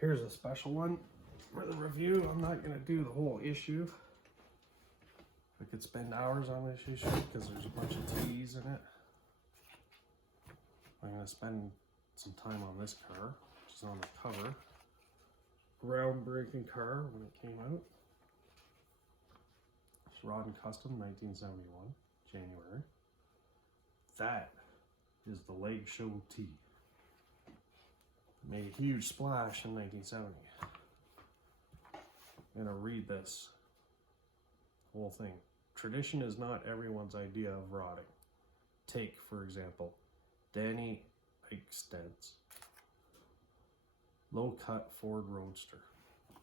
Here's a special one for the review. I'm not going to do the whole issue. I could spend hours on this issue because there's a bunch of T's in it. I'm going to spend some time on this car, which is on the cover. Groundbreaking car when it came out. It's Rod&Custom, 1971, January. That is the Leg Show T. Made a huge splash in 1970. I'm gonna read this whole thing. Tradition is not everyone's idea of rotting. Take, for example, Danny Eichsted's low-cut Ford Roadster.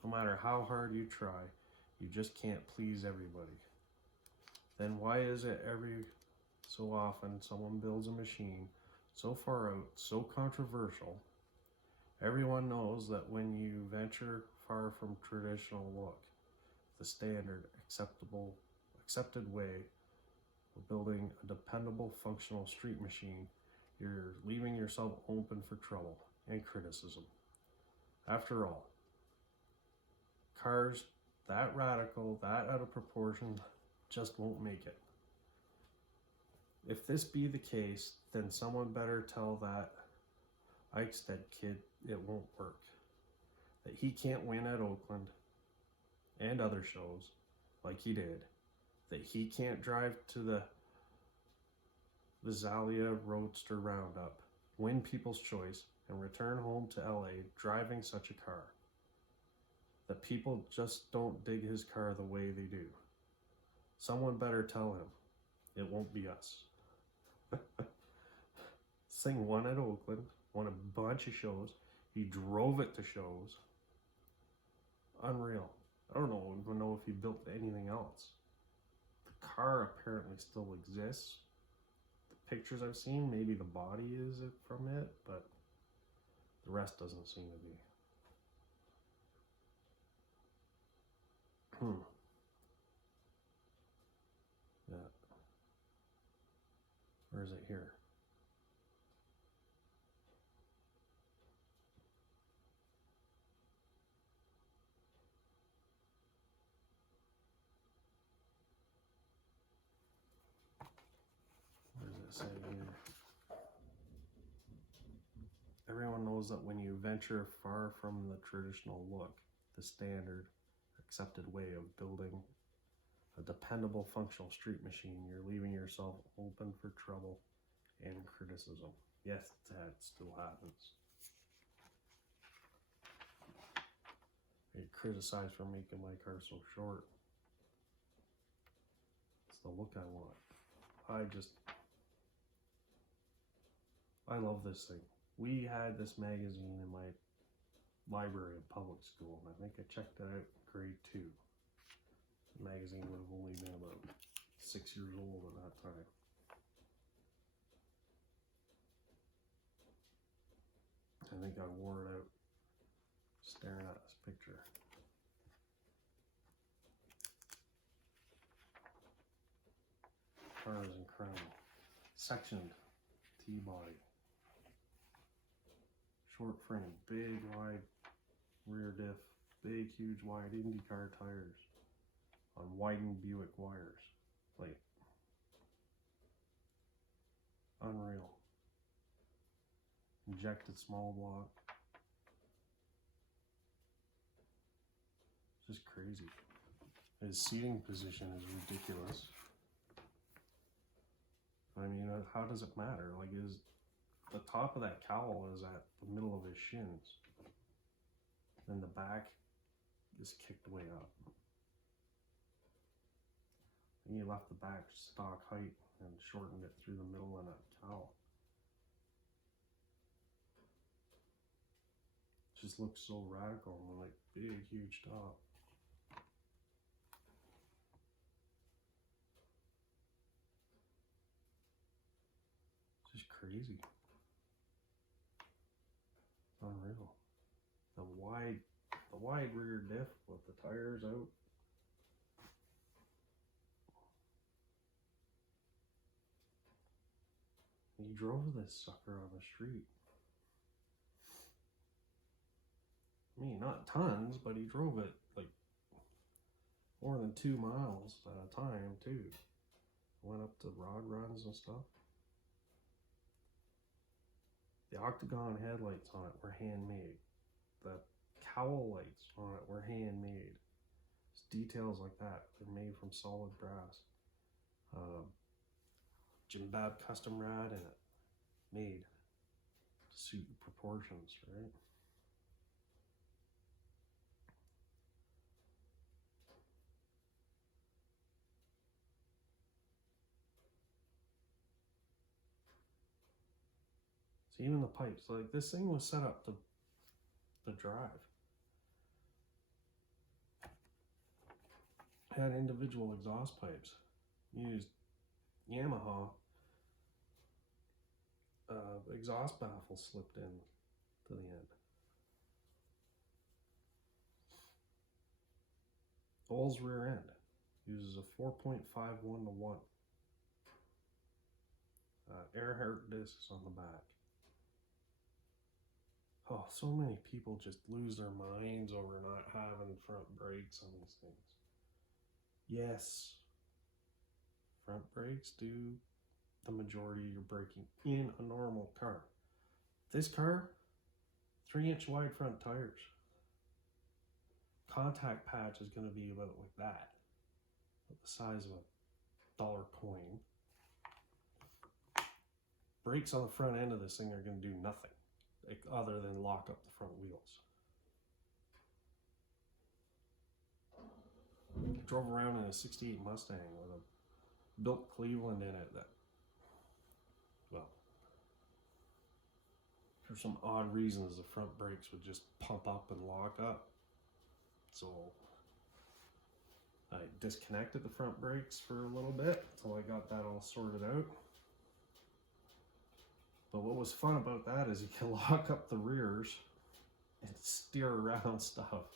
No matter how hard you try, you just can't please everybody. Then why is it every so often someone builds a machine so far out, so controversial? Everyone knows that when you venture far from traditional look, the standard, accepted way of building a dependable, functional street machine, you're leaving yourself open for trouble and criticism. After all, cars that radical, that out of proportion, just won't make it. If this be the case, then someone better tell that Eichsted kid it won't work. That he can't win at Oakland and other shows like he did. That he can't drive to the Zalia Roadster Roundup, win People's Choice, and return home to LA driving such a car. That people just don't dig his car the way they do. Someone better tell him. It won't be us. Sing one at Oakland, won a bunch of shows. He drove it to shows. Unreal. I don't even know if he built anything else. The car apparently still exists. The pictures I've seen, maybe the body is it from it, but the rest doesn't seem to be. Yeah. Where is it here? What does it say here? Everyone knows that when you venture far from the traditional look, the standard, accepted way of building a dependable, functional street machine, you're leaving yourself open for trouble and criticism. Yes, that still happens. I get criticized for making my car so short. It's the look I want. I love this thing. We had this magazine in my library at public school, and I think I checked it out in grade 2. The magazine would have only been about 6 years old at that time. I think I wore it out staring at this picture. Car is incredible. Sectioned T-body. Short frame, big wide rear diff, big huge wide IndyCar tires on widened Buick wires. Like, unreal. Injected small block. Just crazy. His seating position is ridiculous. I mean, how does it matter? Like, the top of that cowl is at the middle of his shins. Then the back is kicked way up. And you left the back stock height and shortened it through the middle of that cowl. It just looks so radical and like big, huge top. Just crazy. Unreal. The wide rear diff with the tires out. He drove this sucker on the street. I mean, not tons, but he drove it like more than 2 miles at a time too. Went up to rod runs and stuff. The octagon headlights on it were handmade. The cowl lights on it were handmade. It's details like that. They're made from solid brass. Rod&Custom rod in it. Made to suit the proportions, right? So even the pipes, like this thing was set up to drive. Had individual exhaust pipes. Used Yamaha exhaust baffle slipped in to the end. Bull's rear end uses a 4.51 to 1. Earhart discs on the back. Oh, so many people just lose their minds over not having front brakes on these things. Yes, front brakes do the majority of your braking in a normal car. This car, 3-inch wide front tires. Contact patch is going to be about like that, about the size of a dollar coin. Brakes on the front end of this thing are going to do nothing other than lock up the front wheels. I drove around in a 68 Mustang with a built Cleveland in it that, well, for some odd reasons, the front brakes would just pump up and lock up. So I disconnected the front brakes for a little bit until I got that all sorted out. But what was fun about that is you can lock up the rears and steer around stuff.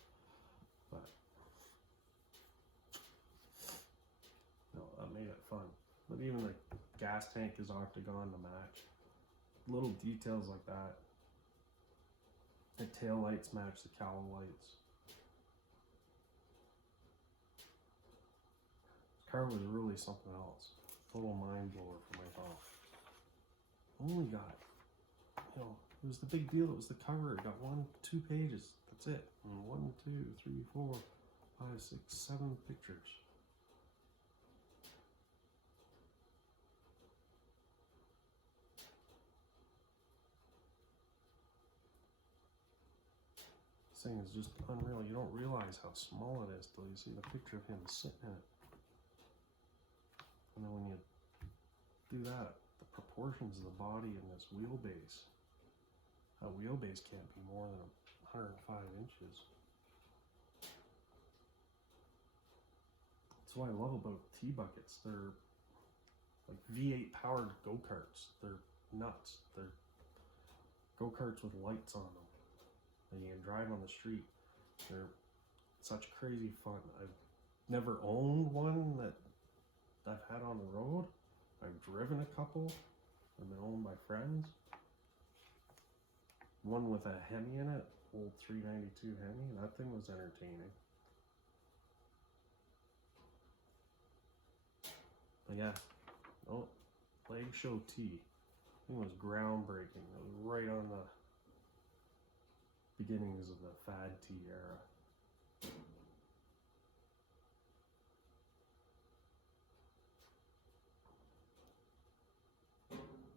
But no, that made it fun. But even the gas tank is octagon to match. Little details like that. The tail lights match the cowl lights. This car was really something else. Total mind blower for my thought. Only got, you know, it was the big deal. It was the cover. It got 2 pages. That's it. And 1, 2, 3, 4, 5, 6, 7 pictures. This thing is just unreal. You don't realize how small it is till you see the picture of him sitting in it. And then when you do that, the proportions of the body and this wheelbase. A wheelbase can't be more than 105 inches. That's what I love about T-buckets. They're like V8 powered go-karts. They're nuts. They're go-karts with lights on them. And you can drive on the street. They're such crazy fun. I've never owned one that I've had on the road. I've driven a couple. I've been owned by friends. One with a Hemi in it, old 392 Hemi. That thing was entertaining. But yeah, oh, Leg Show T. It was groundbreaking. It was right on the beginnings of the Fad T era.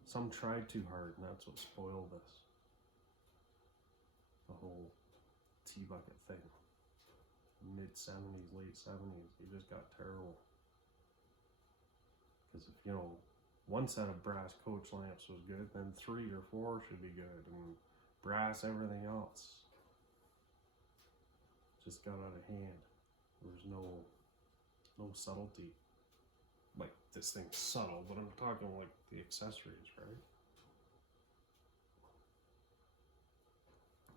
Some tried too hard, and that's what spoiled this. The whole T-bucket thing. Mid-70s, late 70s, it just got terrible. Because if, you know, 1 set of brass coach lamps was good, then 3 or 4 should be good, and brass everything else just got out of hand. There was no subtlety. Like, this thing's subtle, but I'm talking like the accessories, right?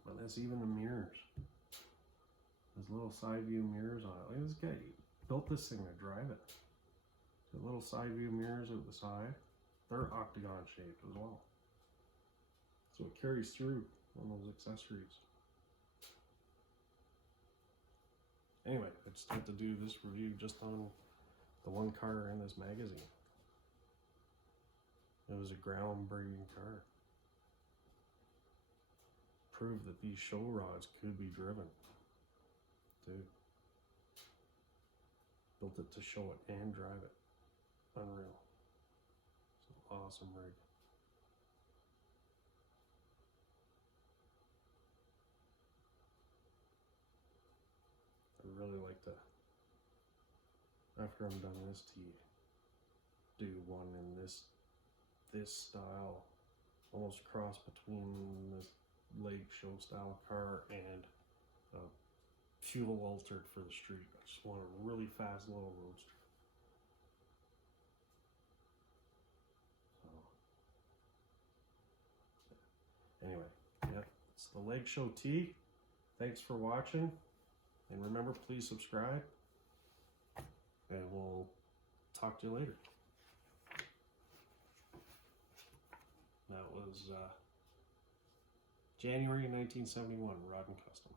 But that's even the mirrors. There's little side view mirrors on it. Like, this guy built this thing to drive it. The little side view mirrors at the side, they're octagon shaped as well. So it carries through on those accessories. Anyway, I just had to do this review just on the one car in this magazine. It was a groundbreaking car. Proved that these show rods could be driven too. Built it to show it and drive it. Unreal. It's an awesome rig. I'd really like to, after I'm done this tee, do one in this style, almost cross between this lake show style car and fuel altered for the street. I just want a really fast little roadster. So anyway, yeah, it's the Lake Show Tee. Thanks for watching, and remember, please subscribe, and we'll talk to you later. That was January 1971, Rod&Custom.